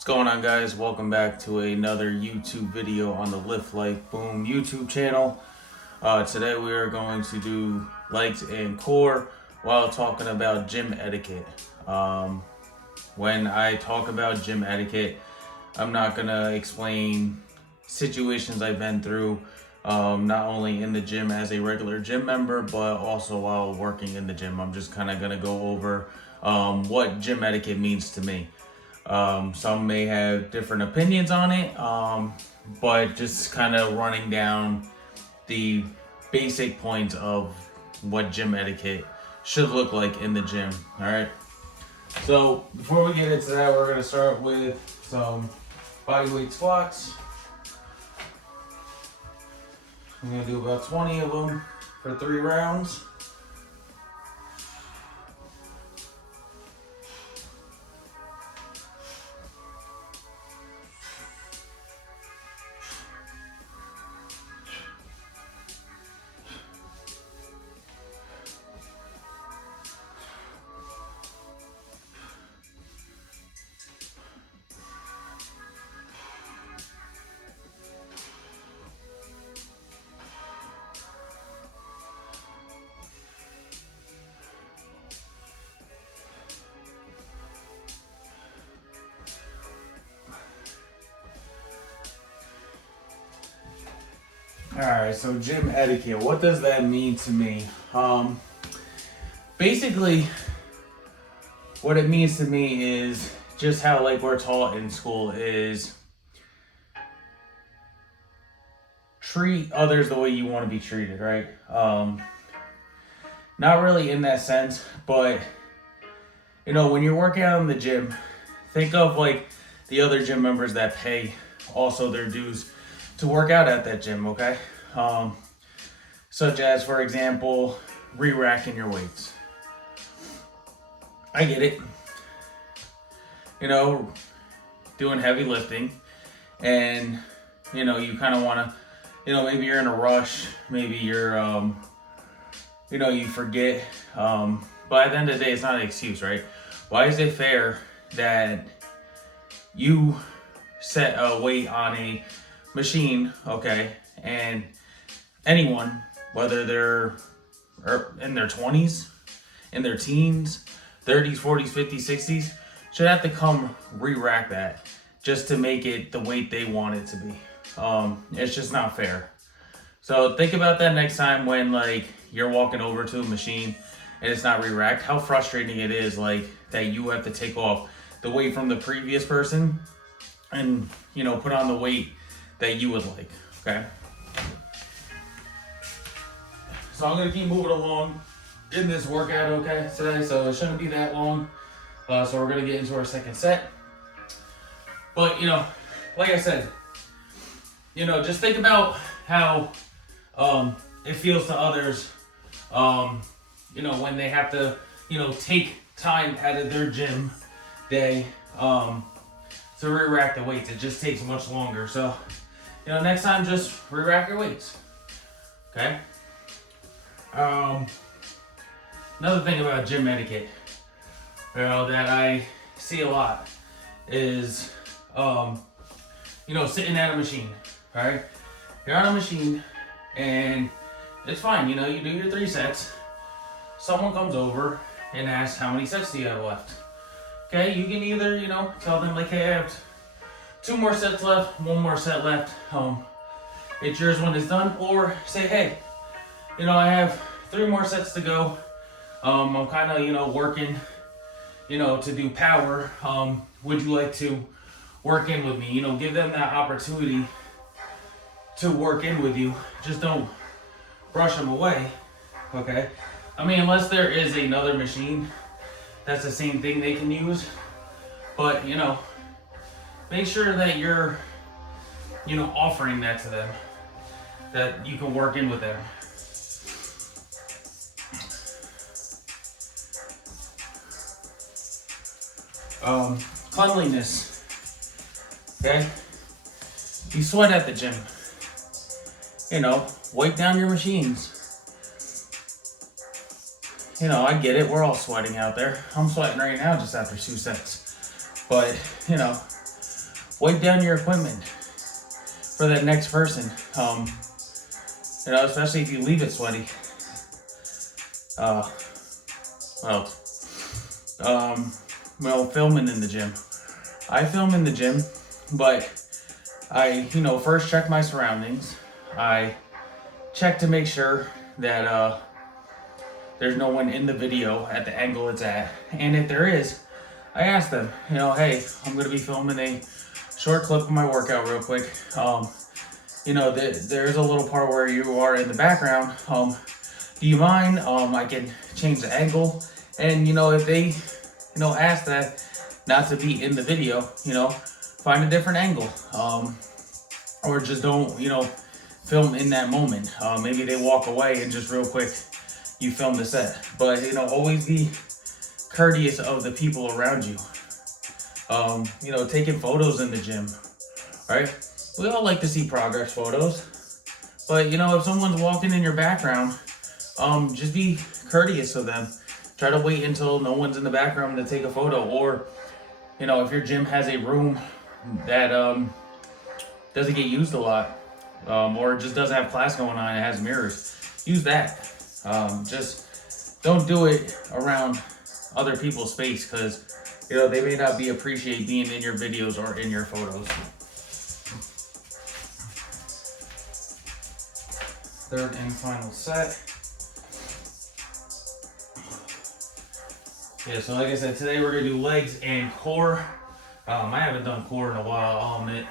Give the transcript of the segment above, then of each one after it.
What's going on, guys? Welcome back to another YouTube video on the Lift Life Boom YouTube channel. Today we are going to do legs and core while talking about gym etiquette. When I talk about gym etiquette, I'm not going to explain situations I've been through, not only in the gym as a regular gym member, but also while working in the gym. I'm just kind of going to go over what gym etiquette means to me. Some may have different opinions on it, but just kind of running down the basic points of what gym etiquette should look like in the gym. All right. So before we get into that, we're going to start with some bodyweight squats. I'm going to do about 20 of them for 3 rounds. Alright, so gym etiquette, what does that mean to me? Basically, what it means to me is just how we're taught in school is treat others the way you want to be treated, right? Not really in that sense, but when you're working out in the gym, think of the other gym members that pay also their dues to work out at that gym, okay? Such as, for example, re-racking your weights. I get it. Doing heavy lifting, and you kind of want to, maybe you're in a rush, maybe you're, you forget. But at the end of the day, it's not an excuse, right? Why is it fair that you set a weight on a machine, okay, and anyone, whether they're in their 20s, in their teens, 30s, 40s, 50s, 60s, should have to come re-rack that just to make it the weight they want it to be. It's just not fair. So think about that next time when you're walking over to a machine and it's not re-racked, how frustrating it is that you have to take off the weight from the previous person and put on the weight that you would like, okay? So I'm gonna keep moving along in this workout, okay, today, so it shouldn't be that long. So we're gonna get into our second set. But, like I said, just think about how it feels to others, when they have to, take time out of their gym day to re-rack the weights. It just takes much longer. So, next time, just re-rack your weights. Okay? Another thing about gym etiquette, that I see a lot is, sitting at a machine. All right? You're on a machine, and it's fine. You do your 3 sets. Someone comes over and asks, how many sets do you have left? Okay, you can either, tell them hey, I have 2 more sets left, 1 more set left. It's yours when it's done. Or say, hey, I have 3 more sets to go. I'm kind of, working, to do power. Would you like to work in with me? Give them that opportunity to work in with you. Just don't brush them away, okay? Unless there is another machine that's the same thing they can use. But, make sure that you're, offering that to them, that you can work in with them. Cleanliness, okay? You sweat at the gym. Wipe down your machines. I get it. We're all sweating out there. I'm sweating right now just after 2 sets. But, wipe down your equipment for that next person. Especially if you leave it sweaty. Filming in the gym. I film in the gym, but I, first check my surroundings. I check to make sure that there's no one in the video at the angle it's at. And if there is, I ask them, hey, I'm going to be filming a short clip of my workout real quick. There's a little part where you are in the background. Do you mind? I can change the angle. And, if they, ask that not to be in the video, find a different angle. Or just don't, film in that moment. Maybe they walk away and just real quick, you film the set. But, always be courteous of the people around you. Taking photos in the gym, right? We all like to see progress photos. But, if someone's walking in your background, just be courteous of them. Try to wait until no one's in the background to take a photo. Or, if your gym has a room that doesn't get used a lot, or just doesn't have class going on, it has mirrors, use that. Just don't do it around other people's space, because they may not appreciate being in your videos or in your photos. Third and final set. Yeah, so like I said, today we're gonna do legs and core. I haven't done core in a while, I'll admit.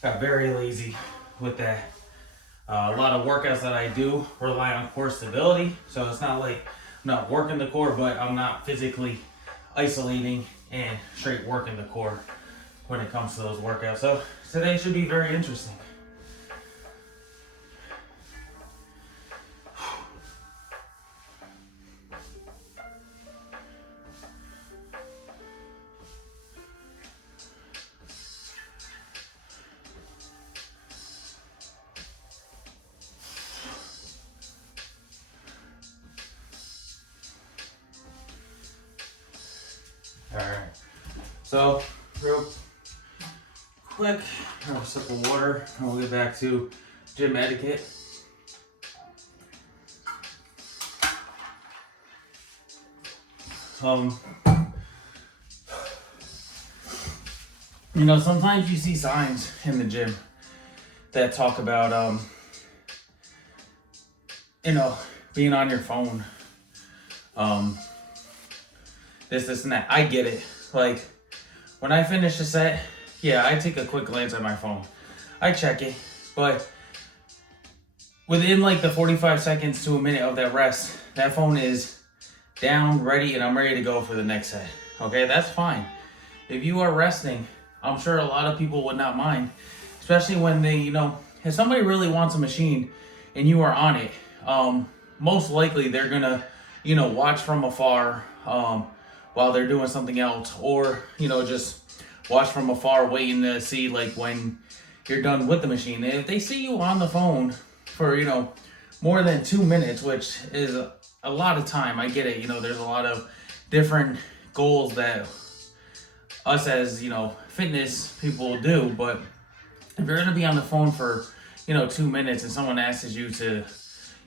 Got very lazy with that. A lot of workouts that I do rely on core stability, so it's not like I'm not working the core, but I'm not physically isolating and straight working the core when it comes to those workouts. So today should be very interesting. Alright, so real quick, have a sip of water and we'll get back to gym etiquette. Sometimes you see signs in the gym that talk about, being on your phone, this and that. I get it. Like, when I finish a set, yeah, I take a quick glance at my phone. I check it, but within like the 45 seconds to a minute of that rest, that phone is down, ready, and I'm ready to go for the next set. Okay, that's fine. If you are resting, I'm sure a lot of people would not mind, especially when they, if somebody really wants a machine and you are on it, most likely they're gonna, watch from afar, while they're doing something else, or, just watch from afar waiting to see like when you're done with the machine. And if they see you on the phone for, more than 2 minutes, which is a lot of time, I get it, there's a lot of different goals that us as, fitness people do, but if you're gonna be on the phone for, 2 minutes and someone asks you to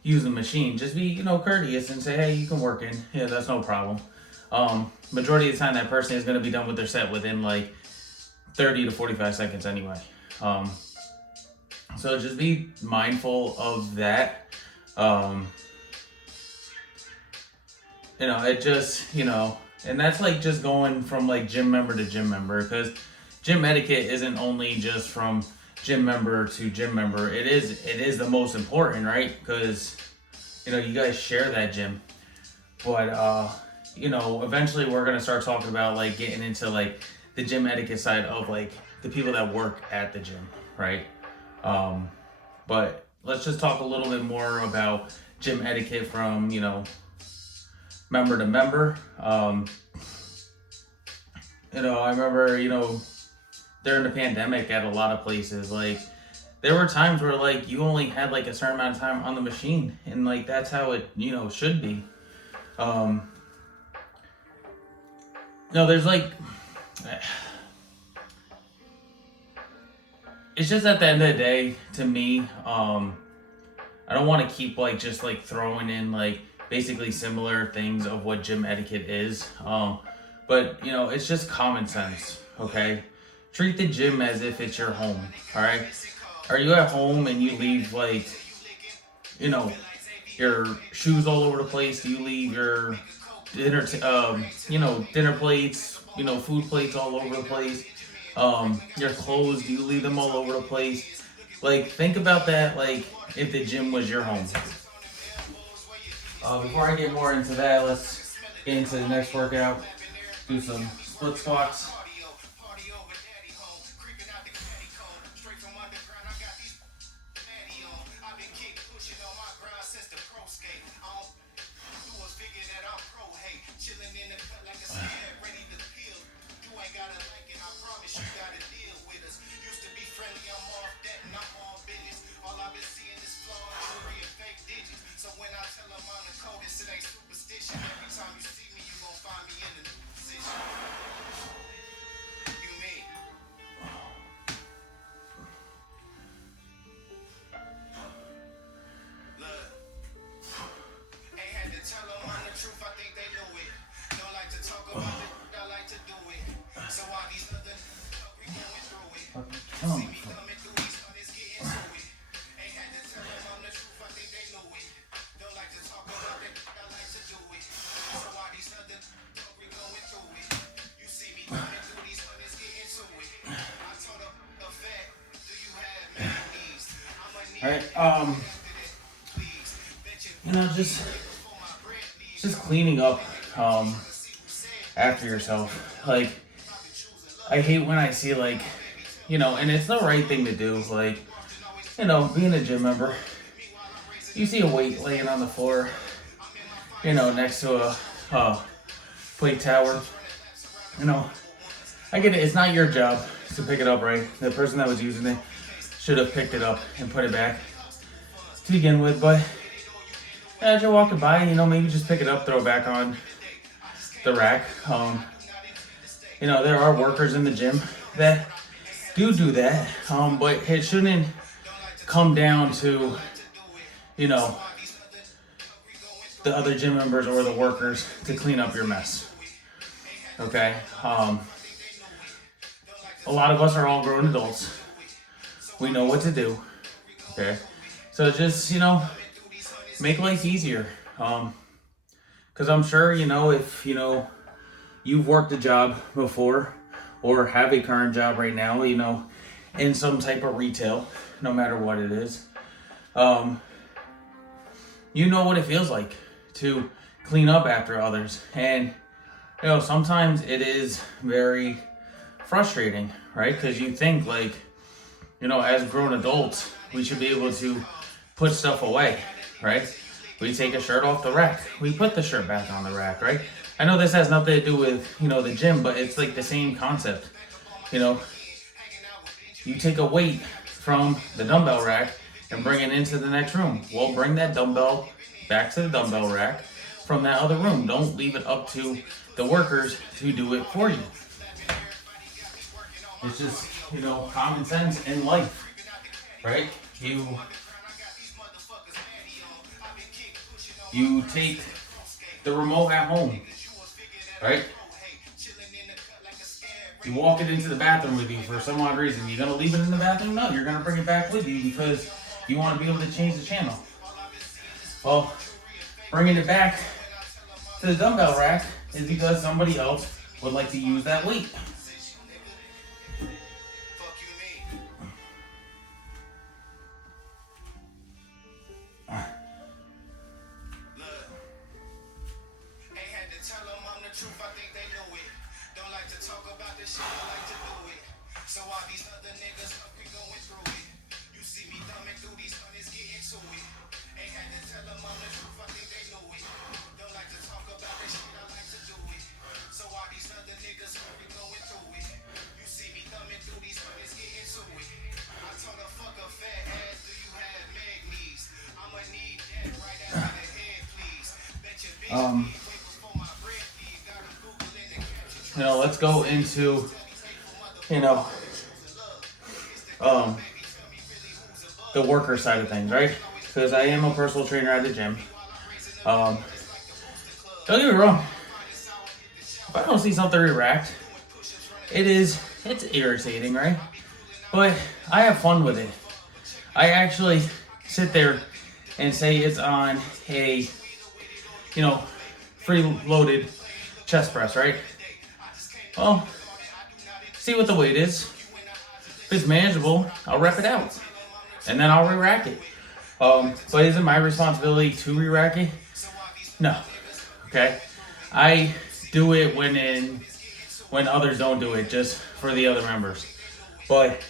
use the machine, just be, courteous and say, hey, you can work in. Yeah, that's no problem. Majority of the time that person is going to be done with their set within like 30 to 45 seconds anyway. So just be mindful of that. It just, and that's like just going from like gym member to gym member, because gym etiquette isn't only just from gym member to gym member. It is the most important, right? Because, you guys share that gym. But, eventually we're going to start talking about like getting into like the gym etiquette side of like the people that work at the gym, right? But let's just talk a little bit more about gym etiquette from, member to member. I remember, during the pandemic at a lot of places, like there were times where like you only had like a certain amount of time on the machine, and like that's how it, should be. There's like, it's just at the end of the day, to me, I don't want to keep like just like throwing in like basically similar things of what gym etiquette is. But it's just common sense. Okay, treat the gym as if it's your home. All right. Are you at home and you leave like you know your shoes all over the place? Do you leave your dinner plates, food plates all over the place? Your clothes, do you leave them all over the place? Like, think about that, like, if the gym was your home. Before I get more into that, let's get into the next workout. Do some split squats. All right, just cleaning up after yourself. Like, I hate when I see like, and it's the right thing to do. Like, being a gym member, you see a weight laying on the floor, next to a plate tower. I get it. It's not your job to pick it up, right? The person that was using it should have picked it up and put it back to begin with. But as you're walking by, maybe just pick it up, throw it back on the rack. There are workers in the gym that do that, but it shouldn't come down to, the other gym members or the workers to clean up your mess. Okay? A lot of us are all grown adults. We know what to do. Okay? So just, make life easier. Because I'm sure, if, you've worked a job before or have a current job right now, in some type of retail, no matter what it is, you know what it feels like to clean up after others. And, sometimes it is very frustrating, right? Because you think like, as grown adults, we should be able to put stuff away, right? We take a shirt off the rack. We put the shirt back on the rack, right? I know this has nothing to do with, the gym, but it's like the same concept. You take a weight from the dumbbell rack and bring it into the next room. Well, bring that dumbbell back to the dumbbell rack from that other room. Don't leave it up to the workers to do it for you. It's just, common sense in life, right? You take the remote at home, right? You walk it into the bathroom with you for some odd reason. You're gonna leave it in the bathroom? No, you're gonna bring it back with you because you want to be able to change the channel. Well, bringing it back to the dumbbell rack is because somebody else would like to use that weight. Let's go into, um, the worker side of things, right? Because I am a personal trainer at the gym. Um, don't get me wrong. If I don't see something re-racked, it's irritating, right? But I have fun with it. I actually sit there and say it's on a, free loaded chest press, right? Well, see what the weight is. If it's manageable, I'll rep it out. And then I'll re-rack it. But is it my responsibility to re-rack it? No. Okay? I do it when others don't do it, just for the other members. But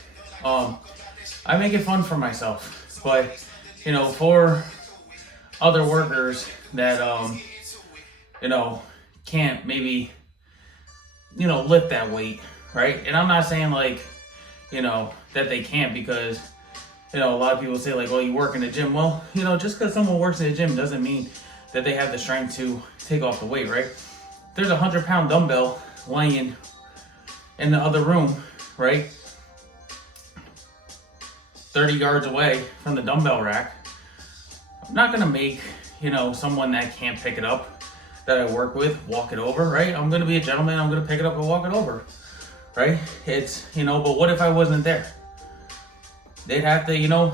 I make it fun for myself. But for other workers that can't maybe lift that weight, right? And I'm not saying like that they can't, because a lot of people say like, well, you work in the gym. Well, just because someone works in the gym doesn't mean that they have the strength to take off the weight, right? There's a 100-pound dumbbell laying in the other room, right? 30 yards away from the dumbbell rack. I'm not gonna make, someone that can't pick it up, that I work with, walk it over, right? I'm gonna be a gentleman, I'm gonna pick it up and walk it over, right? It's, but what if I wasn't there? They'd have to,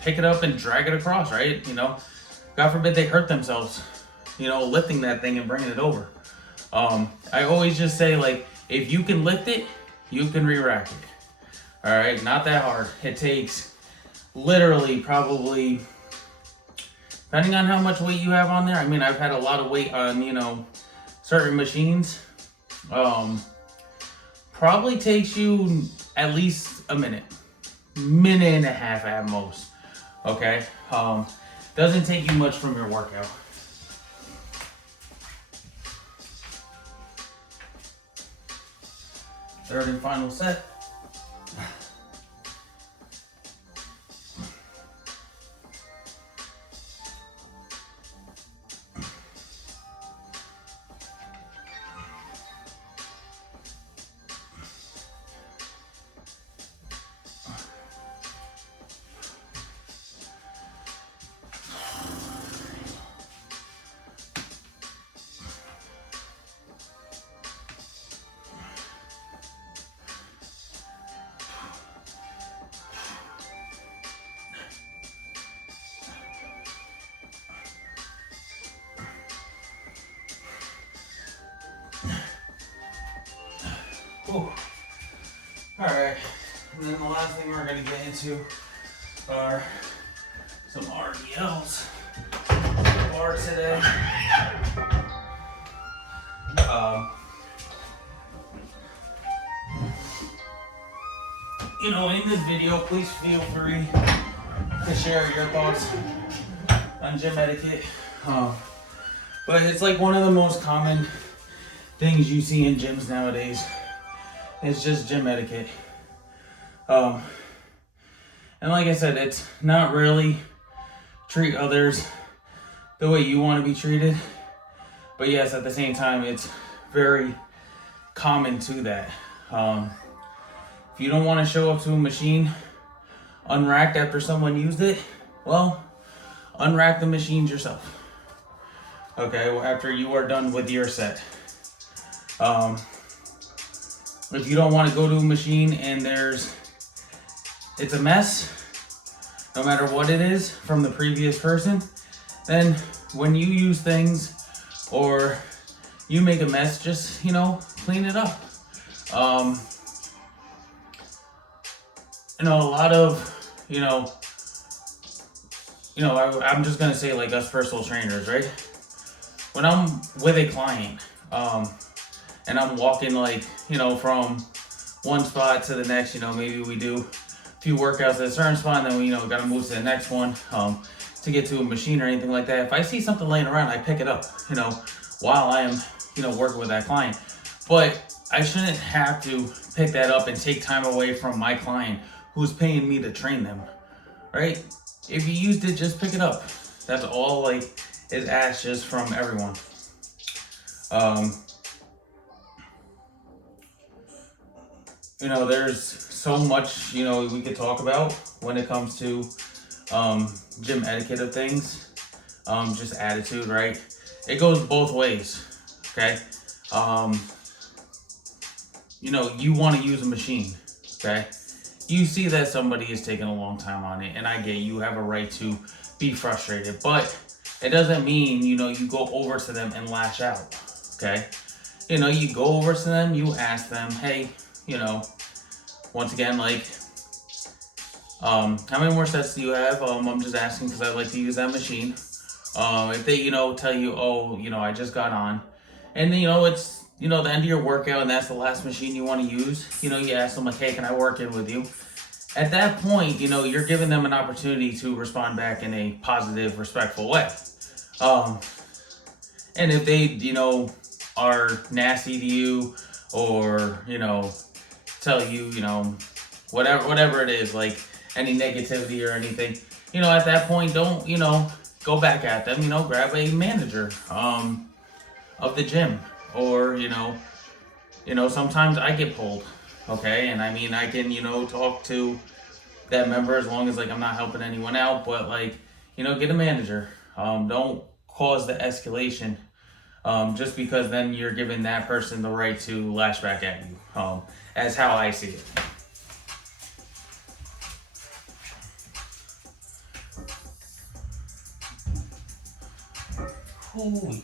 pick it up and drag it across, right? God forbid they hurt themselves, lifting that thing and bringing it over. I always just say, like, if you can lift it, you can re-rack it. All right, not that hard. It takes literally probably, depending on how much weight you have on there. I mean, I've had a lot of weight on, certain machines. Probably takes you at least a minute and a half at most. Okay, doesn't take you much from your workout. Third and final set. All right, and then the last thing we're going to get into are some RDLs for today. In this video, please feel free to share your thoughts on gym etiquette. But it's like one of the most common things you see in gyms nowadays. It's just gym etiquette. And like I said, it's not really treat others the way you want to be treated. But yes, at the same time, it's very common to that. If you don't want to show up to a machine unracked after someone used it, well, unrack the machines yourself. Okay, after you are done with your set. If you don't want to go to a machine and it's a mess, no matter what it is from the previous person, then when you use things or you make a mess, just, clean it up. A lot of, I'm just going to say like us personal trainers, right? When I'm with a client, and I'm walking like, from one spot to the next, maybe we do a few workouts at a certain spot and then we, got to move to the next one, to get to a machine or anything like that. If I see something laying around, I pick it up, while I am, working with that client. But I shouldn't have to pick that up and take time away from my client who's paying me to train them, right? If you used it, just pick it up. That's all is asked just from everyone. There's so much, we could talk about when it comes to gym etiquette of things. Just attitude, right? It goes both ways, okay? You want to use a machine, okay? You see that somebody is taking a long time on it, and I get you have a right to be frustrated, but it doesn't mean, you go over to them and lash out, okay? You go over to them, you ask them, hey, once again, like, how many more sets do you have? I'm just asking because I like to use that machine. If they, tell you, oh, I just got on, and it's, the end of your workout and that's the last machine you want to use, you ask them like, hey, can I work in with you? At that point, you're giving them an opportunity to respond back in a positive, respectful way. And if they, are nasty to you or, tell you, whatever it is, like any negativity or anything, at that point, don't, go back at them, grab a manager of the gym. Or, sometimes I get pulled, okay? And I mean, I can, talk to that member as long as, like, I'm not helping anyone out. But, like, get a manager. Don't cause the escalation just because then you're giving that person the right to lash back at you, as how I see it. Holy.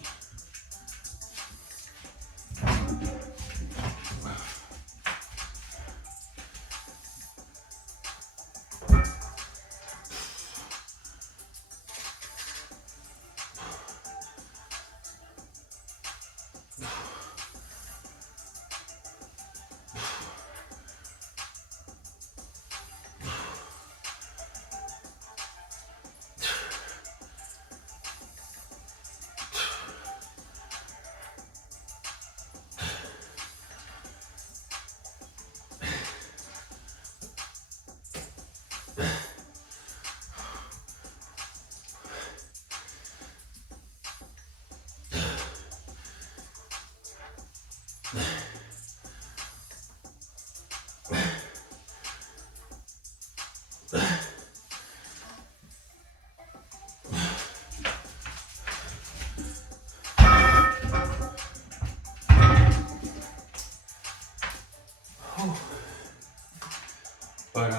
But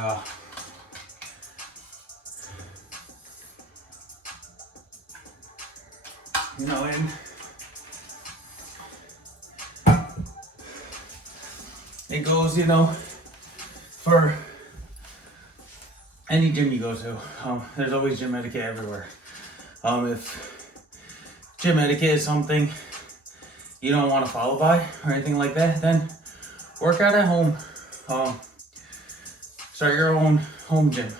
and it goes, for any gym you go to, there's always gym etiquette everywhere. If gym etiquette is something you don't want to follow by or anything like that, then work out at home. Start your own home gym.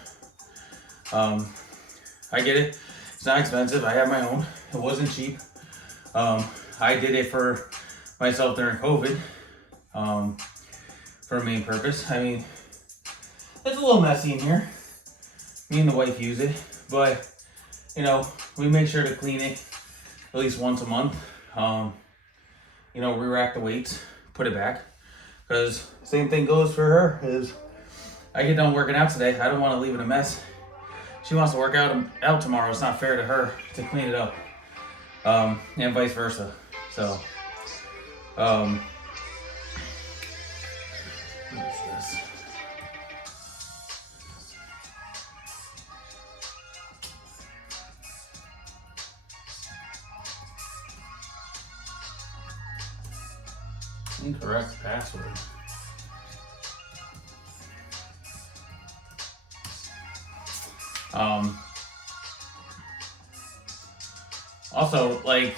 I get it. It's not expensive. I have my own. It wasn't cheap. I did it for myself during COVID, for a main purpose. I mean, it's a little messy in here. Me and the wife use it, but we make sure to clean it at least once a month. Re-rack the weights, put it back, because same thing goes for her. Is I get done working out today, I don't want to leave it a mess. She wants to work out tomorrow. It's not fair to her to clean it up, and vice versa. So, what is this? Incorrect password. Also, like,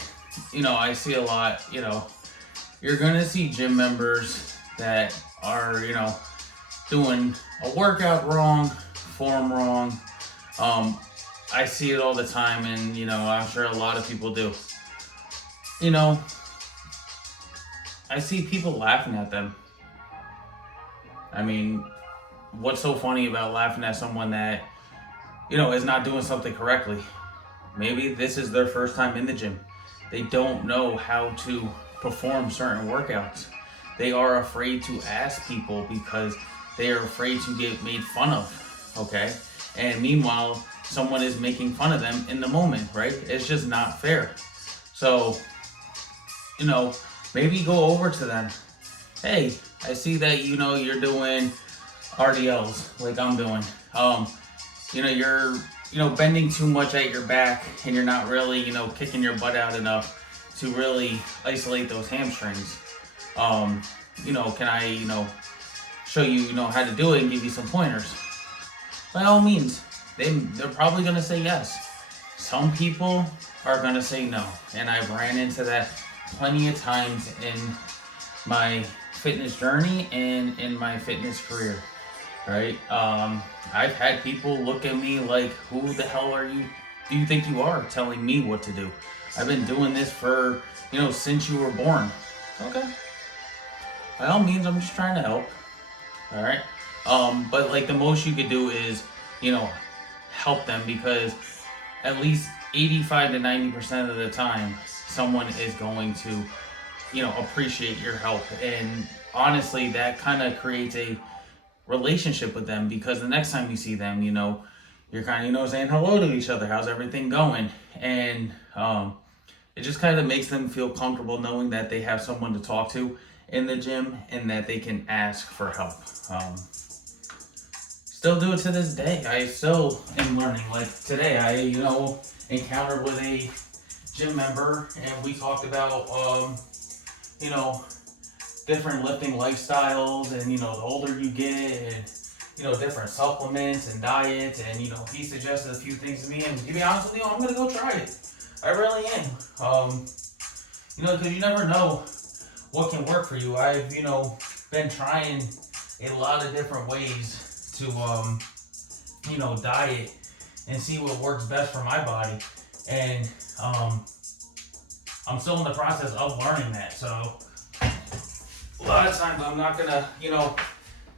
I see a lot, you're gonna see gym members that are, doing a workout wrong, form wrong. I see it all the time, and, I'm sure a lot of people do. I see people laughing at them. I mean, what's so funny about laughing at someone that, is not doing something correctly? Maybe this is their first time in the gym. They don't know how to perform certain workouts. They are afraid to ask people because they are afraid to get made fun of, okay? And meanwhile, someone is making fun of them in the moment, right? It's just not fair. So, maybe go over to them. Hey, I see that, you're doing RDLs like I'm doing. You're, bending too much at your back and you're not really, kicking your butt out enough to really isolate those hamstrings. Can I, show you, how to do it and give you some pointers? By all means, they're probably going to say yes. Some people are going to say no. And I've ran into that plenty of times in my fitness journey and in my fitness career, right? I've had people look at me like, who the hell do you think you are telling me what to do? I've been doing this for, since you were born. Okay. By all means, I'm just trying to help. All right. But like the most you could do is, help them, because at least 85 to 90% of the time, someone is going to, appreciate your help. And honestly, that kind of creates a relationship with them, because the next time you see them, you're kind of, saying hello to each other. How's everything going? And it just kind of makes them feel comfortable knowing that they have someone to talk to in the gym and that they can ask for help. Still do it to this day. I still am learning. Like today, I, encountered with a gym member and we talked about, different lifting lifestyles and, the older you get and, different supplements and diets. And, he suggested a few things to me, and to be honest with you, I'm going to go try it. I really am. Because you never know what can work for you. I've, been trying a lot of different ways to, diet and see what works best for my body. And I'm still in the process of learning that. So a lot of times I'm not gonna,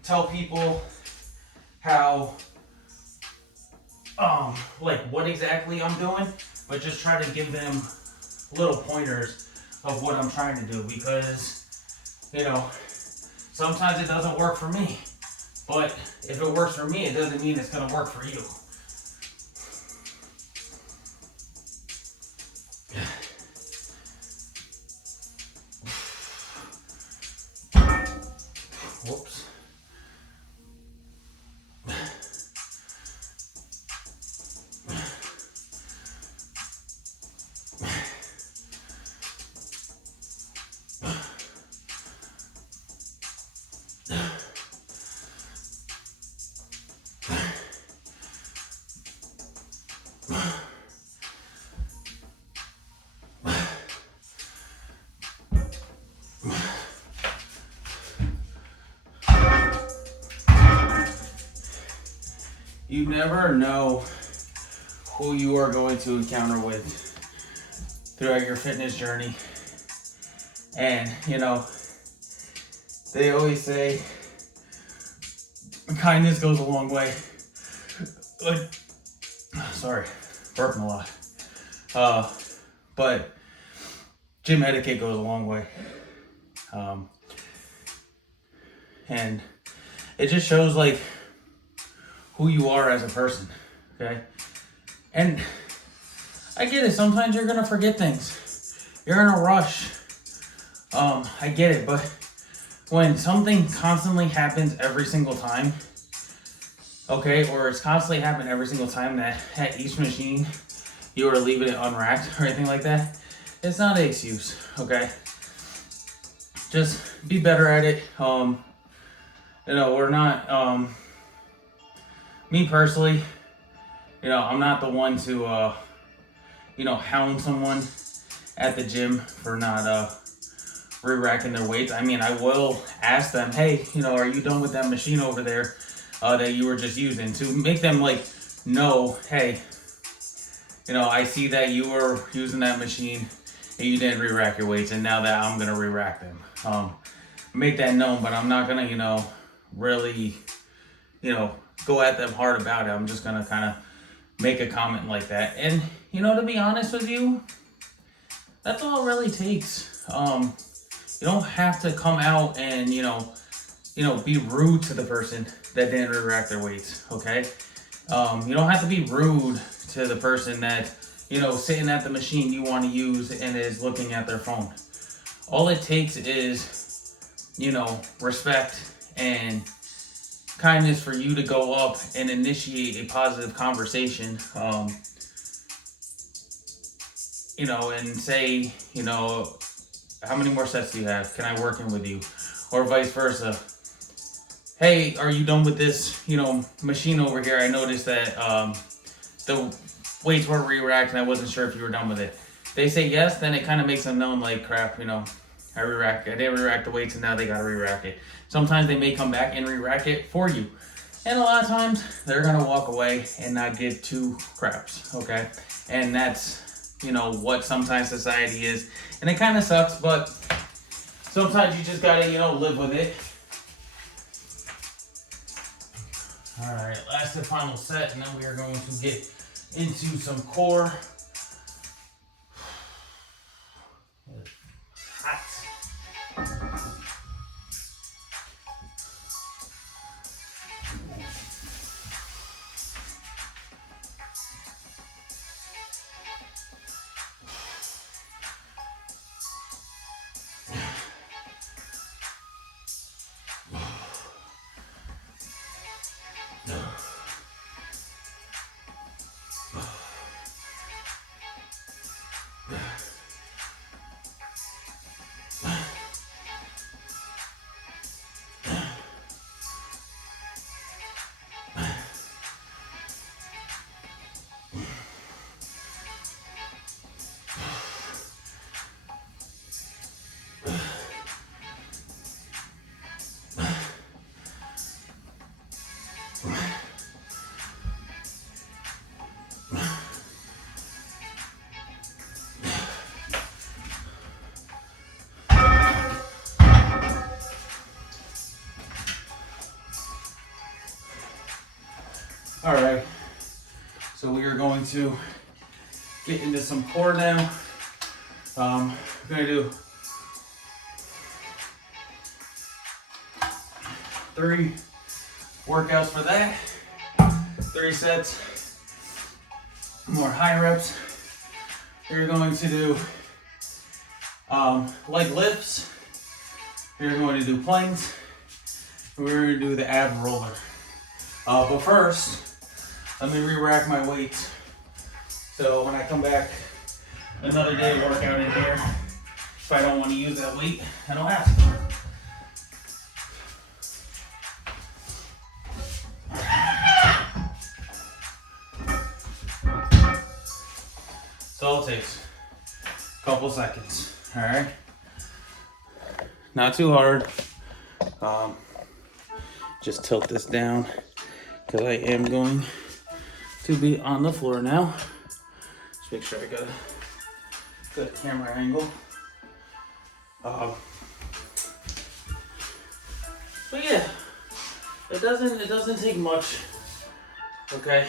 tell people how, what exactly I'm doing, but just try to give them little pointers of what I'm trying to do, because, sometimes it doesn't work for me. But if it works for me, it doesn't mean it's going to work for you. Whoops. You never know who you are going to encounter with throughout your fitness journey. And, they always say kindness goes a long way. Sorry, burping a lot. But gym etiquette goes a long way. And it just shows like who you are as a person, okay? And I get it, sometimes you're gonna forget things. You're in a rush. I get it, but when something constantly happens every single time, okay, or it's constantly happening every single time that at each machine you are leaving it unracked or anything like that, it's not an excuse, okay? Just be better at it. We're not, me personally, I'm not the one to, hound someone at the gym for not re-racking their weights. I mean, I will ask them, hey, are you done with that machine over there that you were just using? To make them know, hey, I see that you were using that machine and you didn't re-rack your weights, and now that I'm gonna re-rack them. Make that known, but I'm not gonna, really, go at them hard about it. I'm just gonna kind of make a comment like that. And, to be honest with you, that's all it really takes. You don't have to come out and, be rude to the person that didn't re-rack their weights. Okay, you don't have to be rude to the person that sitting at the machine you want to use and is looking at their phone. All it takes is respect and kindness for you to go up and initiate a positive conversation. And say, how many more sets do you have? Can I work in with you? Or vice versa. Hey, are you done with this, machine over here? I noticed that the weights weren't re-racked and I wasn't sure if you were done with it. They say yes, then it kind of makes them known like, crap, I didn't re-rack the weights and now they gotta re-rack it. Sometimes they may come back and re-rack it for you. And a lot of times they're gonna walk away and not give two craps, okay? And that's, what sometimes society is. And it kind of sucks, but sometimes you just gotta, live with it. All right, last and final set, and then we are going to get into some core. Hot. All right, so we are going to get into some core now. We're gonna do 3 workouts for that, 3 sets, more high reps. We're going to do leg lifts. We're going to do planks. And we're going to do the ab roller. But first, let me re-rack my weights. So when I come back, another day workout in here. If I don't want to use that weight, I don't have to. So all it takes a couple seconds. All right, not too hard. Just tilt this down because I am going to be on the floor now. Just make sure I got a good camera angle. But yeah, it doesn't take much. Okay,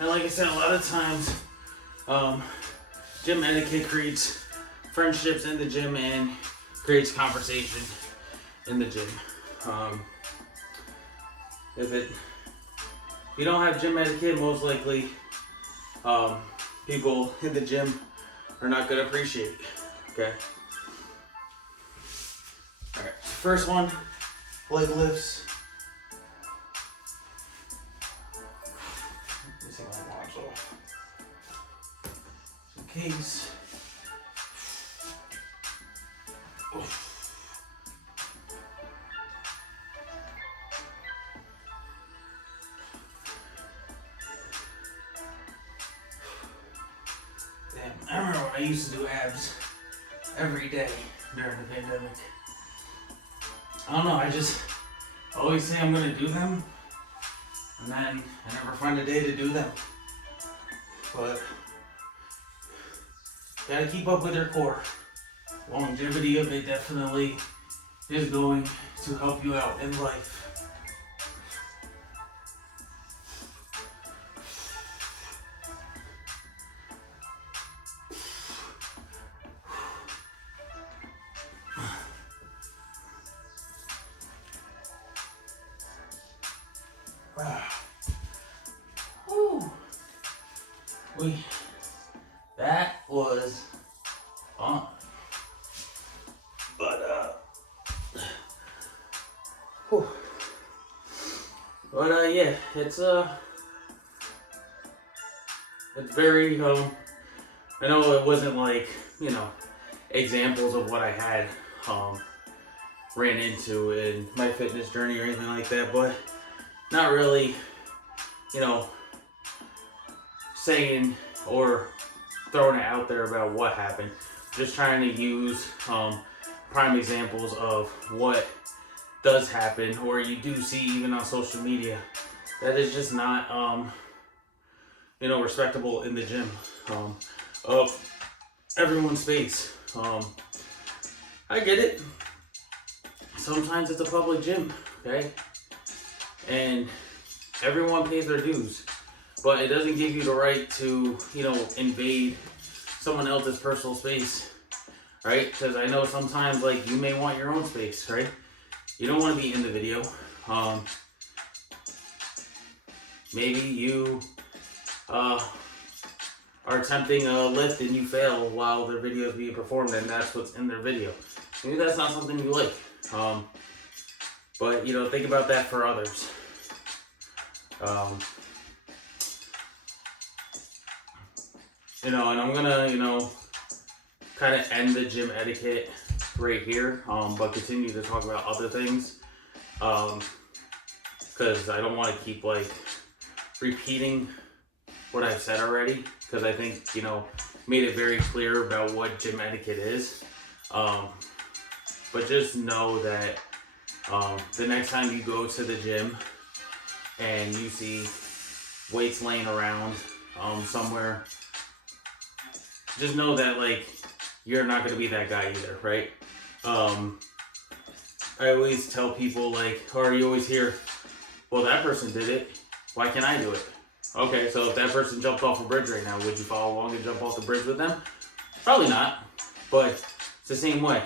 and like I said, a lot of times, gym etiquette creates friendships in the gym and creates conversation in the gym. If you don't have gym etiquette, most likely people in the gym are not going to appreciate it. Okay. All right. First one, leg lifts. Let me take my watch off. Just in case. I remember when I used to do abs every day during the pandemic. I don't know, I just always say I'm gonna do them, and then I never find a day to do them. But gotta keep up with your core. Longevity of it definitely is going to help you out in life. Whew. That was fun. But whew. But yeah, it's very I know it wasn't like, you know, examples of what I had ran into in my fitness journey or anything like that, but not really, you know, saying or throwing it out there about what happened. Just trying to use prime examples of what does happen, or you do see even on social media, that is just not you know, respectable in the gym of everyone's space. I get it. Sometimes it's a public gym, okay? And everyone pays their dues. But it doesn't give you the right to, you know, invade someone else's personal space, right? Because I know sometimes, like, you may want your own space, right? You don't want to be in the video. Maybe you are attempting a lift and you fail while their video is being performed, and that's what's in their video. Maybe that's not something you like. But, you know, think about that for others. You know, and I'm gonna, you know, kind of end the gym etiquette right here, but continue to talk about other things, because I don't want to keep, like, repeating what I've said already, because I think, you know, made it very clear about what gym etiquette is. But just know that the next time you go to the gym and you see weights laying around somewhere, just know that, like, you're not going to be that guy either, right? I always tell people, like, or you always hear, well, that person did it, why can't I do it? Okay, so if that person jumped off a bridge right now, would you follow along and jump off the bridge with them? Probably not, but it's the same way.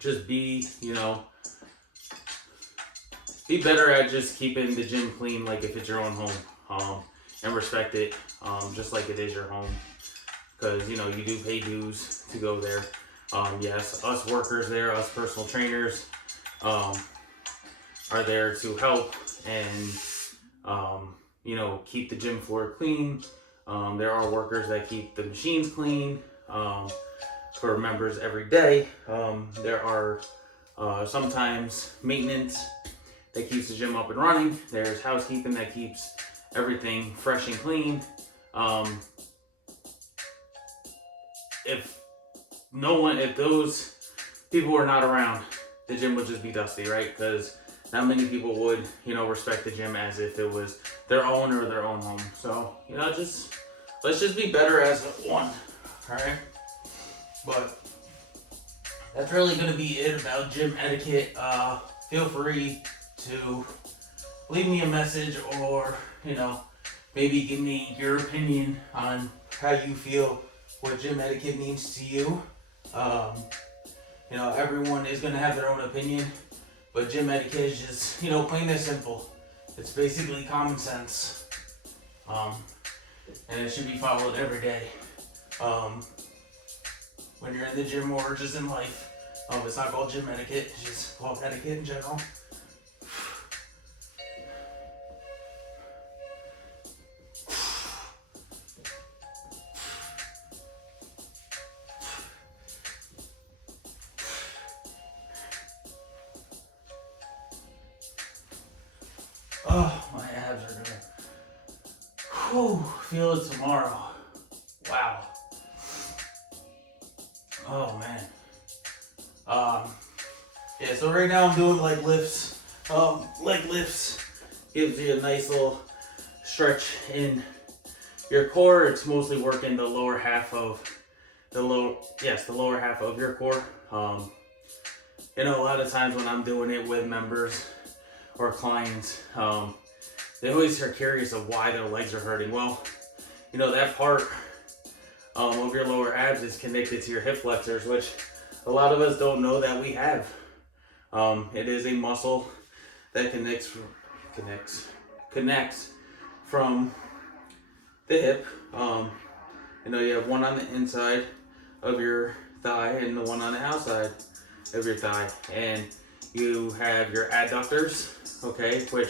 Just be, you know, be better at just keeping the gym clean, like if it's your own home, and respect it, just like it is your home, because, you know, you do pay dues to go there. Yes, us workers there, us personal trainers, are there to help and, you know, keep the gym floor clean. There are workers that keep the machines clean for members every day. There are sometimes maintenance that keeps the gym up and running. There's housekeeping that keeps everything fresh and clean. If those people were not around, the gym would just be dusty, right? Because not many people would, you know, respect the gym as if it was their own or their own home. So, you know, let's just be better as one, all right? But that's really gonna be it about gym etiquette. Feel free to leave me a message, or, you know, maybe give me your opinion on how you feel what gym etiquette means to you. You know, everyone is gonna have their own opinion, but gym etiquette is just, you know, plain and simple. It's basically common sense, and it should be followed every day. When you're in the gym or just in life, it's not called gym etiquette; it's just called etiquette in general. Oh, my abs are gonna feel it tomorrow. Wow. Oh man. Yeah, so right now I'm doing leg lifts. Leg lifts gives you a nice little stretch in your core. It's mostly working the lower half of the lower half of your core. You know, a lot of times when I'm doing it with members or clients, they always are curious of why their legs are hurting. Well, you know, that part of your lower abs is connected to your hip flexors, which a lot of us don't know that we have. It is a muscle that connects connects from the hip. You know, you have one on the inside of your thigh and the one on the outside of your thigh, and you have your adductors, okay, which,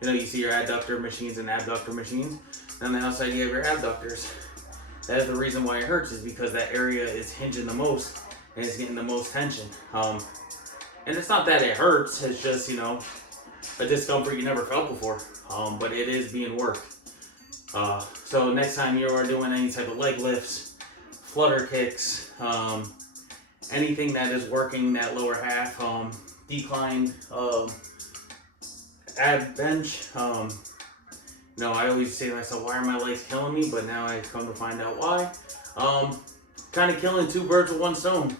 you know, you see your adductor machines and abductor machines. And on the outside you have your abductors. That is the reason why it hurts, is because that area is hinging the most and it's getting the most tension. And it's not that it hurts, it's just, you know, a discomfort you never felt before. But it is being worked. So next time you are doing any type of leg lifts, flutter kicks, anything that is working that lower half, decline, ab bench, you know, I always say to myself, why are my legs killing me? But now I come to find out why. Kind of killing two birds with one stone.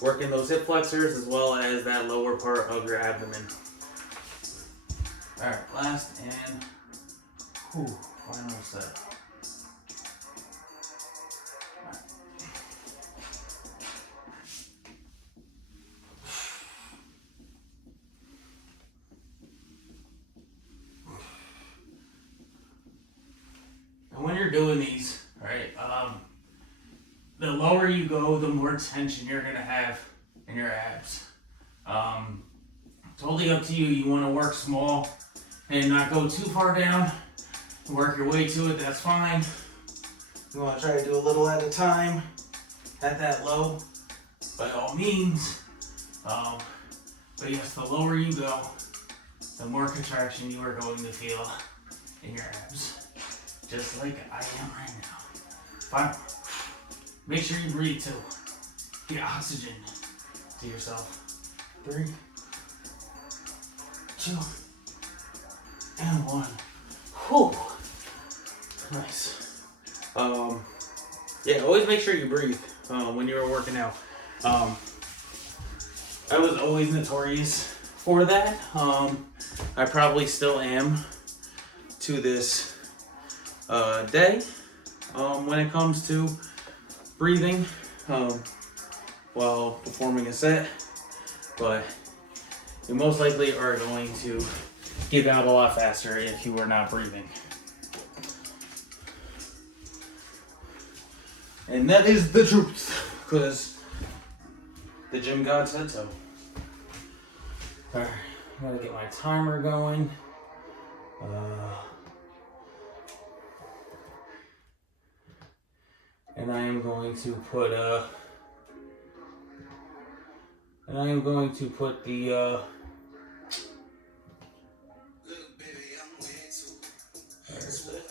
Working those hip flexors as well as that lower part of your abdomen. Alright, last and final set. And when you're doing these, right, the lower you go, the more tension you're gonna have in your abs. Totally up to you. You want to work small and not go too far down. Work your way to it, that's fine. You want to try to do a little at a time at that low, by all means. But yes, the lower you go, the more contraction you are going to feel in your abs. Just like I am right now. Fine. Make sure you breathe too. Get oxygen to yourself. 3, 2, and 1. Whew. Nice. Yeah, always make sure you breathe when you're working out. I was always notorious for that. I probably still am to this day when it comes to breathing while performing a set, but you most likely are going to give out a lot faster if you are not breathing. And that is the truth, because the gym god said so. Alright, I'm gonna get my timer going. And I am going to put the there's it.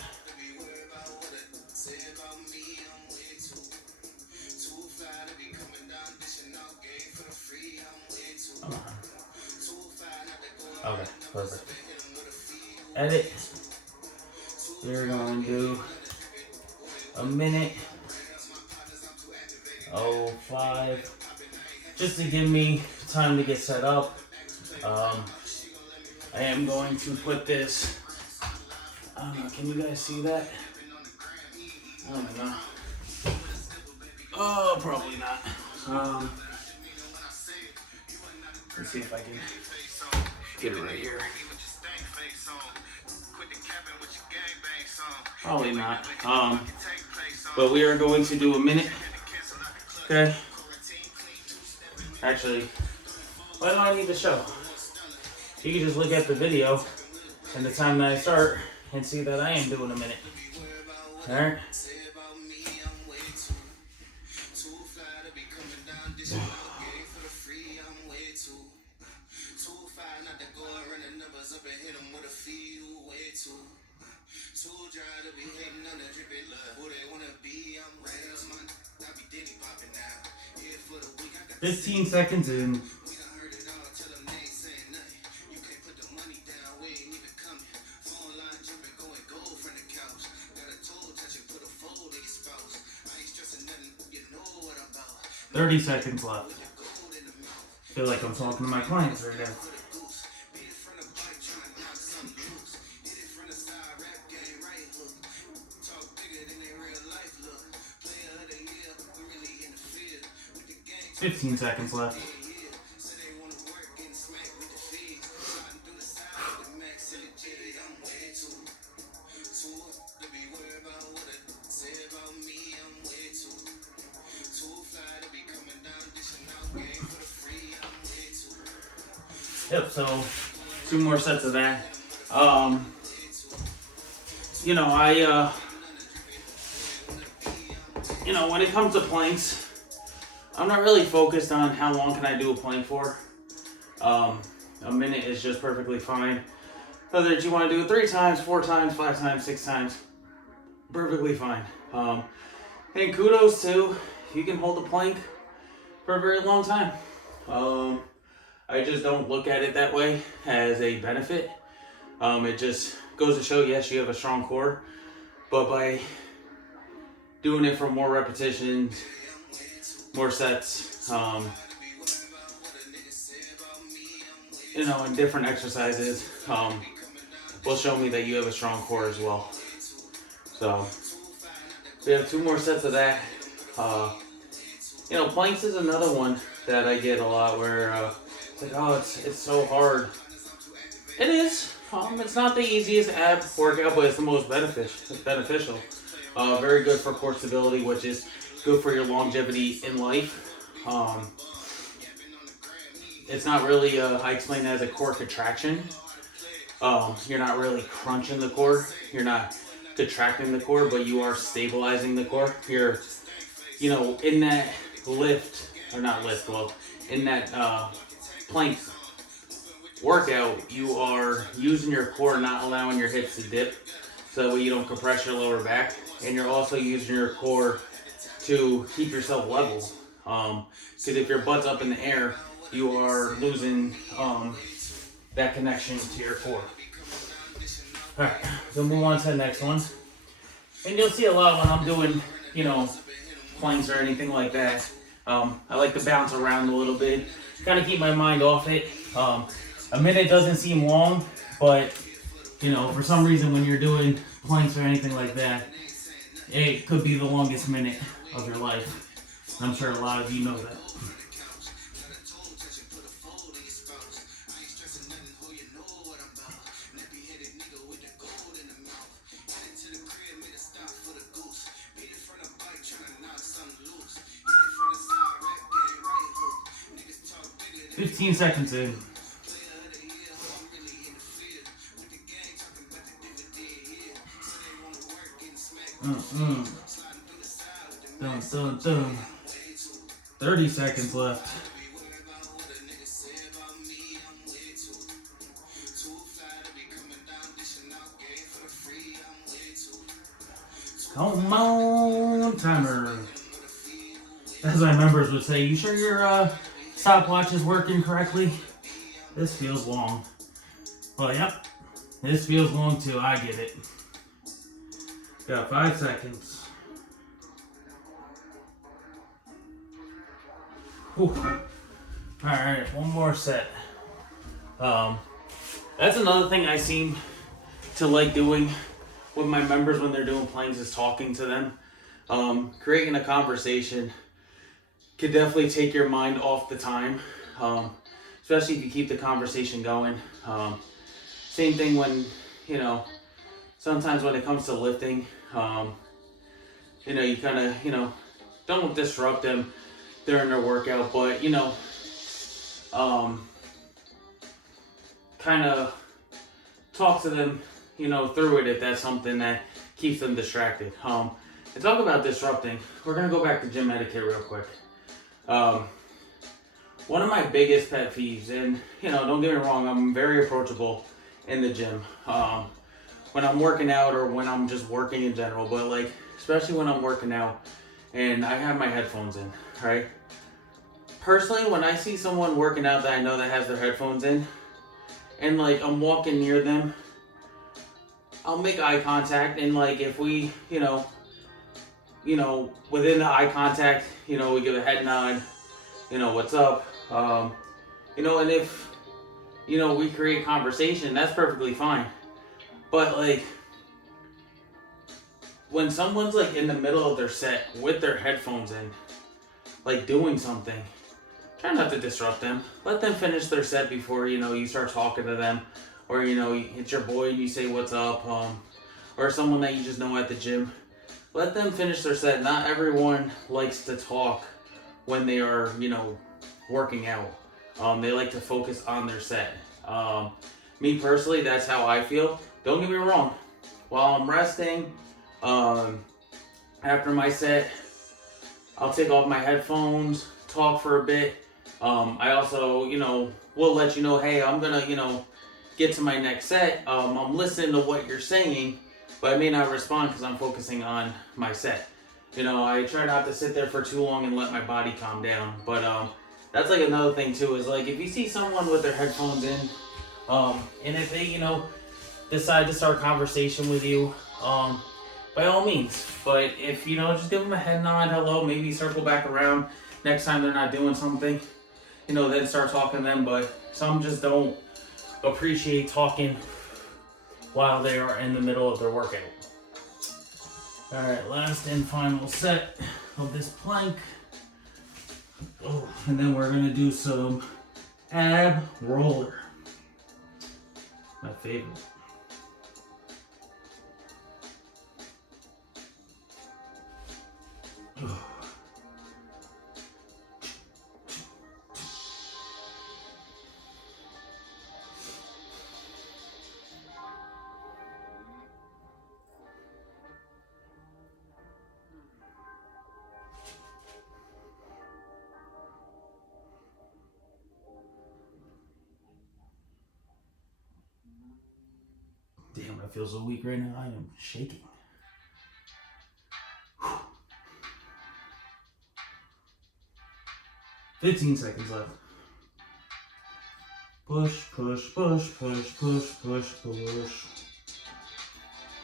Okay, perfect. Edit. We're going to do a minute 05 just to give me time to get set up. I am going to put this, I don't know, can you guys see that? I don't know. Oh, probably not. Let's see if I can get it right here. Probably not. But we are going to do a minute. Okay. Actually, why do I need to show? You can just look at the video and the time that I start and see that I am doing a minute. Alright? Now, 15 seconds in. $30 seconds left. I feel like I'm talking to my clients right now. $15 seconds left. Yep, so 2 more sets of that. You know, when it comes to planks, I'm not really focused on how long can I do a plank for. A minute is just perfectly fine. Whether you want to do it 3 times, 4 times, 5 times, 6 times, perfectly fine. And kudos to, you can hold a plank for a very long time. I just don't look at it that way as a benefit. It just goes to show, yes, you have a strong core, but by doing it for more repetitions, more sets, and different exercises, will show me that you have a strong core as well. So we have 2 more sets of that. Planks is another one that I get a lot where it's like, oh, it's so hard. It is. It's not the easiest ab workout, but it's the most beneficial. Very good for core stability, which is good for your longevity in life. It's not really, I explain it as a core contraction. You're not really crunching the core. You're not contracting the core, but you are stabilizing the core. You're, in that in that plank workout, you are using your core, not allowing your hips to dip, so that way you don't compress your lower back, and you're also using your core to keep yourself level. Because if your butt's up in the air, you are losing that connection to your core. Alright, so move on to the next one. And you'll see a lot when I'm doing, planks or anything like that. I like to bounce around a little bit, kind of keep my mind off it. A minute doesn't seem long, but, for some reason when you're doing planks or anything like that, it could be the longest minute of your life. I'm sure a lot of you know that. "15 seconds in. Dun, dun, dun. 30 seconds left. Come on, timer. As my members would say, you sure your stopwatch is working correctly? This feels long. Well, yep. This feels long too. I get it. Got 5 seconds. Whew. Alright, one more set. That's another thing I seem to like doing with my members when they're doing planks, is talking to them. Creating a conversation could definitely take your mind off the time, especially if you keep the conversation going. Same thing when, sometimes when it comes to lifting, you kind of, don't disrupt them during their workout, but, kind of talk to them, through it if that's something that keeps them distracted. And talk about disrupting. We're going to go back to gym etiquette real quick. One of my biggest pet peeves, and, don't get me wrong, I'm very approachable in the gym. When I'm working out or when I'm just working in general, but especially when I'm working out and I have my headphones in, right? Personally, when I see someone working out that I know that has their headphones in, and I'm walking near them, I'll make eye contact, and if we, within the eye contact, we give a head nod, what's up, and if, we create conversation, that's perfectly fine. But when someone's in the middle of their set with their headphones in, doing something, try not to disrupt them. Let them finish their set before, you start talking to them, or, it's your boy and you say what's up, or someone that you just know at the gym. Let them finish their set. Not everyone likes to talk when they are, working out. They like to focus on their set. Me personally, that's how I feel. Don't get me wrong. While I'm resting, after my set, I'll take off my headphones, talk for a bit. I also, will let you know, hey, I'm gonna, get to my next set. I'm listening to what you're saying, but I may not respond because I'm focusing on my set. I try not to sit there for too long and let my body calm down. But that's like another thing too, is like if you see someone with their headphones in, and if they, decide to start a conversation with you, by all means. But if, just give them a head nod, hello, maybe circle back around next time they're not doing something, then start talking to them. But some just don't appreciate talking while they are in the middle of their workout. All right, last and final set of this plank. Oh, and then we're gonna do some ab roller. My favorite. Oh. Damn, I feel so weak right now. I am shaking. 15 seconds left. Push, push, push, push, push, push, push.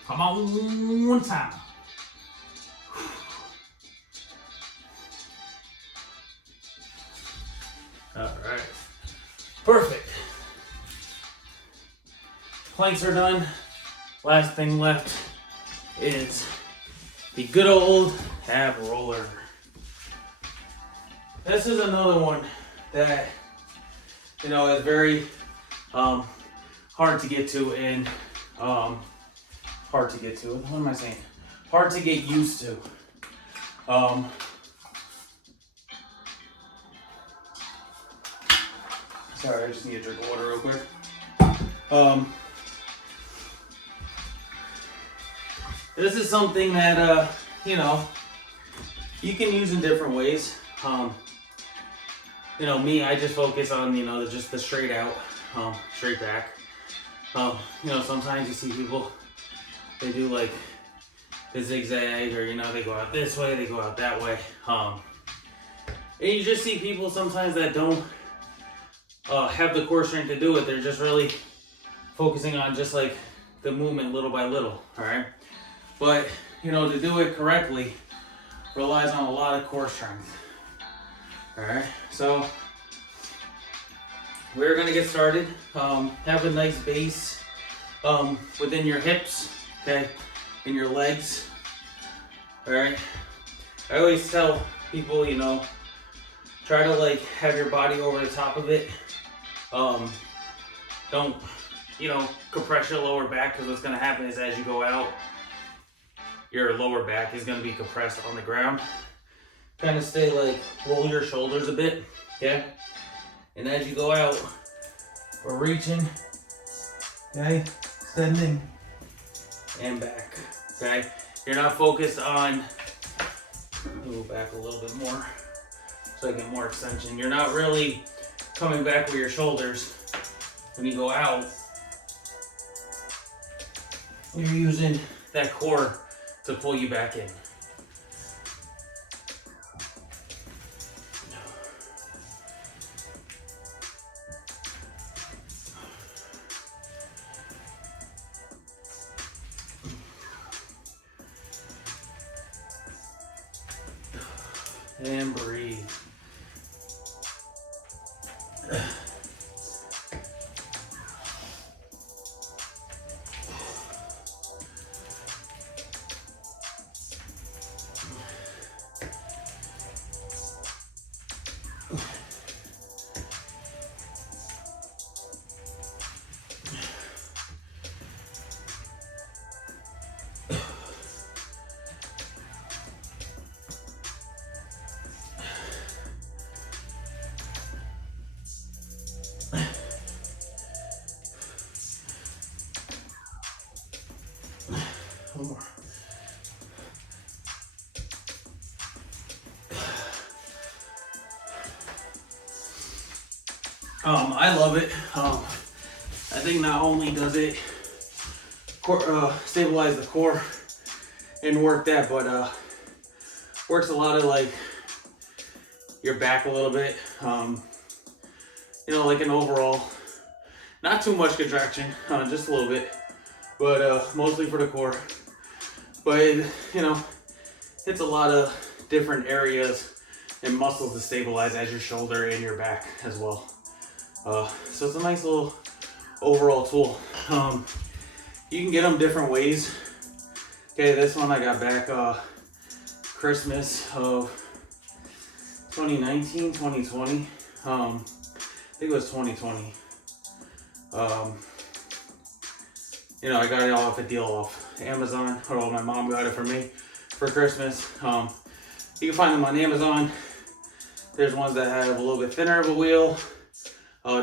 Come on, one time. All right. Perfect. Planks are done. Last thing left is the good old ab roller. This is another one that, is very hard to get to and hard to get to. What am I saying? Hard to get used to. Sorry, I just need a drink of water real quick. This is something that, you can use in different ways. Me, I just focus on, just the straight out, straight back. Sometimes you see people, they do like the zigzag or, they go out this way, they go out that way. And you just see people sometimes that don't have the core strength to do it. They're just really focusing on just like the movement little by little, all right? But, to do it correctly relies on a lot of core strength. All right, so we're gonna get started. Have a nice base within your hips, okay, and your legs. All right, I always tell people, try to like have your body over the top of it. Don't, compress your lower back, because what's gonna happen is as you go out, your lower back is gonna be compressed on the ground. Kind of stay like, roll your shoulders a bit, okay? And as you go out, we're reaching, okay? Extending, and back, okay? You're not focused on, move back a little bit more so I get more extension. You're not really coming back with your shoulders when you go out. You're using that core to pull you back in. And breathe. One more. I love it. I think not only does it stabilize the core and work that, but works a lot of like your back a little bit. You know, like an overall, not too much contraction, just a little bit, but mostly for the core. But it, you know, hits a lot of different areas and muscles to stabilize as your shoulder and your back as well. So it's a nice little overall tool. You can get them different ways. Okay, this one I got back Christmas of 2019, 2020. I think it was 2020. You know, I got it off a deal off Amazon. Or my mom got it for me for Christmas. You can find them on Amazon. There's ones that have a little bit thinner of a wheel,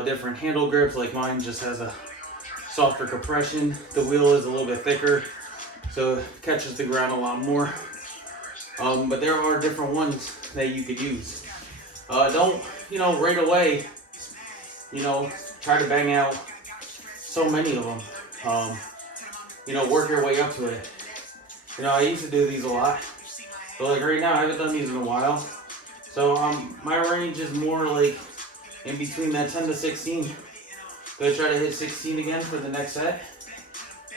different handle grips. Like mine just has a softer compression. The wheel is a little bit thicker, so it catches the ground a lot more. But there are different ones that you could use. Don't, you know, right away, you know, try to bang out so many of them. You know, work your way up to it. You know, I used to do these a lot, but like right now I haven't done these in a while. So my range is more like in between that 10 to 16. Gonna try to hit 16 again for the next set.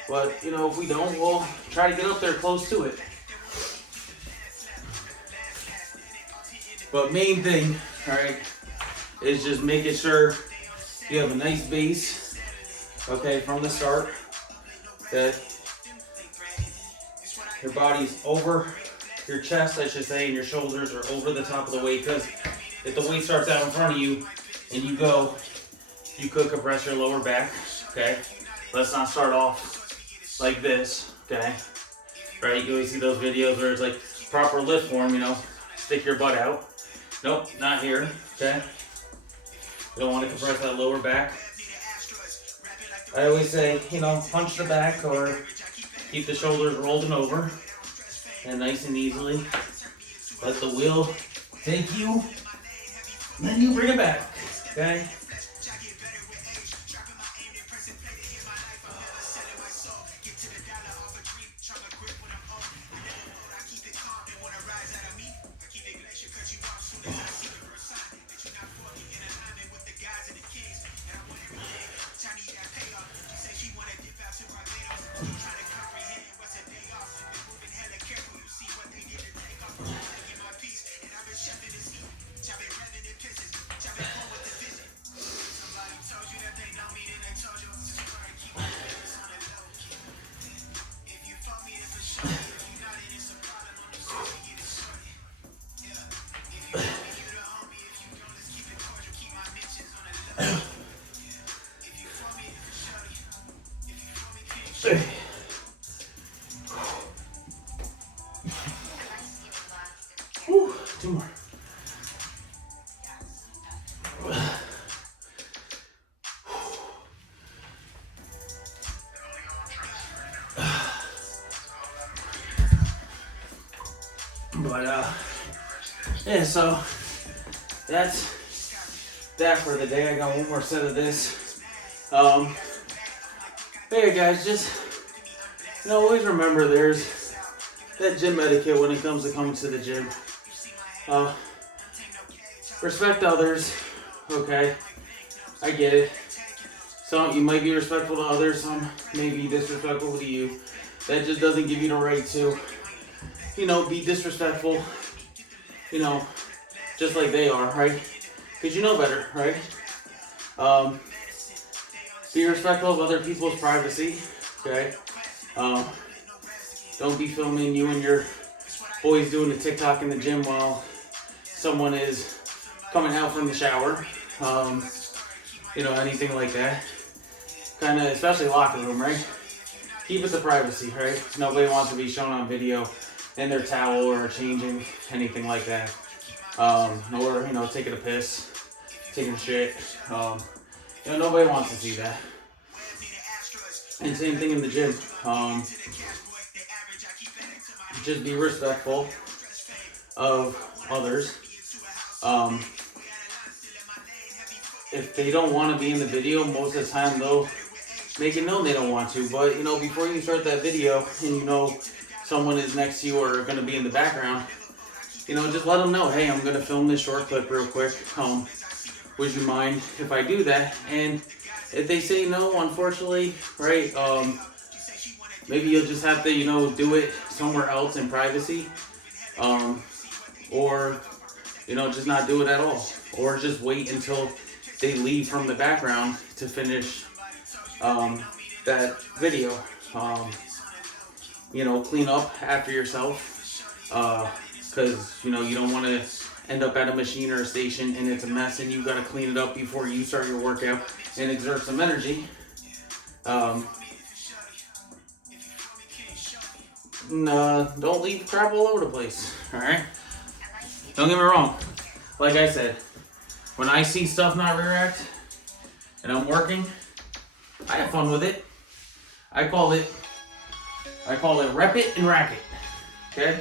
But you know, if we don't, we'll try to get up there close to it. But main thing, all right, is just making sure you have a nice base, okay, from the start. Okay, your body's over your chest, I should say, and your shoulders are over the top of the weight. Because if the weight starts out in front of you and you go, you could compress your lower back. Okay, let's not start off like this. Okay, right? You always see those videos where it's like proper lift form. You know, stick your butt out. Nope, not here. Okay, you don't want to compress that lower back. I always say, you know, punch the back or keep the shoulders rolled and over, and nice and easily let the wheel take you, and then you bring it back. Okay. Whew, two more. But yeah, so that's that for the day. I got one more set of this. Hey guys, just, you know, always remember there's that gym etiquette when it comes to coming to the gym. Respect others, okay? I get it. Some you might be respectful to others, some may be disrespectful to you. That just doesn't give you the right to, you know, be disrespectful, you know, just like they are, right? Because you know better, right? Be respectful of other people's privacy, okay? Don't be filming you and your boys doing the TikTok in the gym while someone is coming out from the shower. You know, anything like that. Kind of, especially locker room, right? Keep it to privacy, right? Nobody wants to be shown on video in their towel or changing, anything like that. Or, you know, taking a piss, taking a shit. You know, nobody wants to see that. And same thing in the gym. just be respectful of others. If they don't want to be in the video, most of the time they'll make it known they don't want to. But, you know, before you start that video and you know someone is next to you or going to be in the background, you know, just let them know, hey, I'm going to film this short clip real quick. Would you mind if I do that? And if they say no, unfortunately, right, maybe you'll just have to, you know, do it somewhere else in privacy. Or, you know, just not do it at all. Or just wait until they leave from the background to finish that video. You know, clean up after yourself. Because, you know, you don't want to end up at a machine or a station and it's a mess and you got to clean it up before you start your workout and exert some energy. Don't leave crap all over the place, alright? Don't get me wrong. Like I said, when I see stuff not react and I'm working, I have fun with it. I call it rep it and rack it. Okay?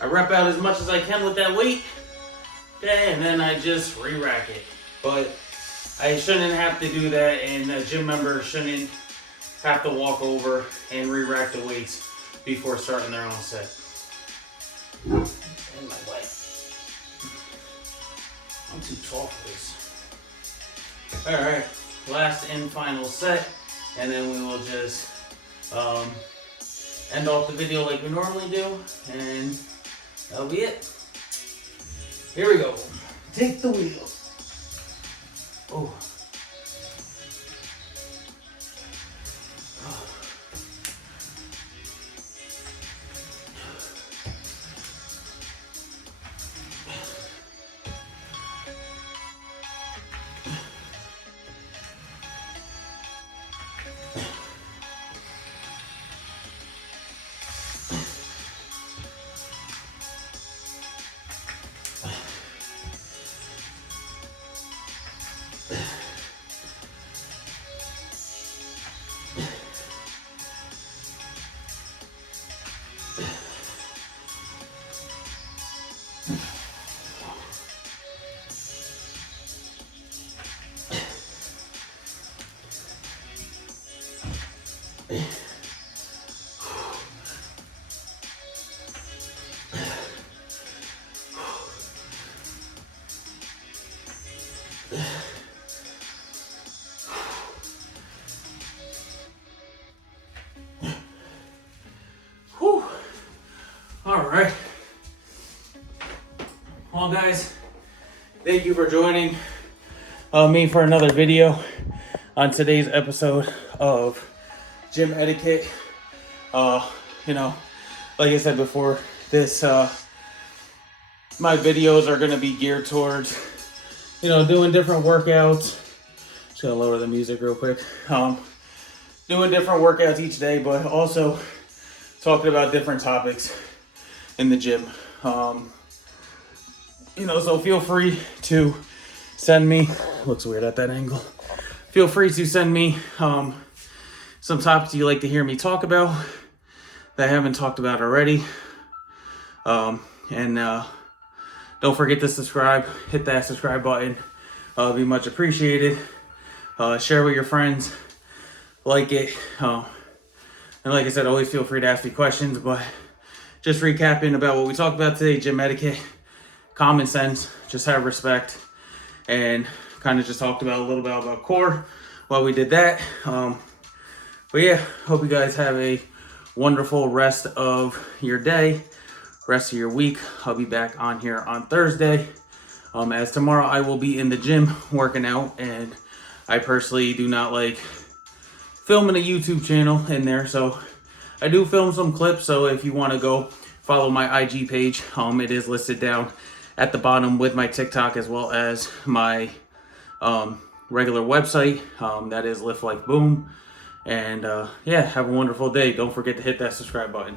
I rep out as much as I can with that weight. Okay, and then I just re-rack it. But I shouldn't have to do that, and a gym member shouldn't have to walk over and re-rack the weights before starting their own set. In my way. I'm too tall for this. Alright, last and final set, and then we will just end off the video like we normally do, and that'll be it. Here we go. Take the wheel. Oh. Whew. All right. Well, guys, thank you for joining me for another video on today's episode of Gym Etiquette. You know, like I said before, this my videos are going to be geared towards, you know, doing different workouts. Just gonna lower the music real quick. Doing different workouts each day, but also talking about different topics in the gym. You know, so feel free to send me, looks weird at that angle. Feel free to send me some topics you'd like to hear me talk about that I haven't talked about already. And don't forget to subscribe, hit that subscribe button. It'll be much appreciated. Share with your friends, like it. And like I said, always feel free to ask me questions, but just recapping about what we talked about today: gym etiquette, common sense, just have respect, and kind of just talked about a little bit about core while we did that. But yeah, hope you guys have a wonderful rest of your day, rest of your week. I'll be back on here on Thursday. As tomorrow I will be in the gym working out, and I personally do not like filming a YouTube channel in there, so I do film some clips. So if you want to go follow my IG page, it is listed down at the bottom with my TikTok as well as my regular website. That is Lift Like Boom. And yeah, have a wonderful day. Don't forget to hit that subscribe button.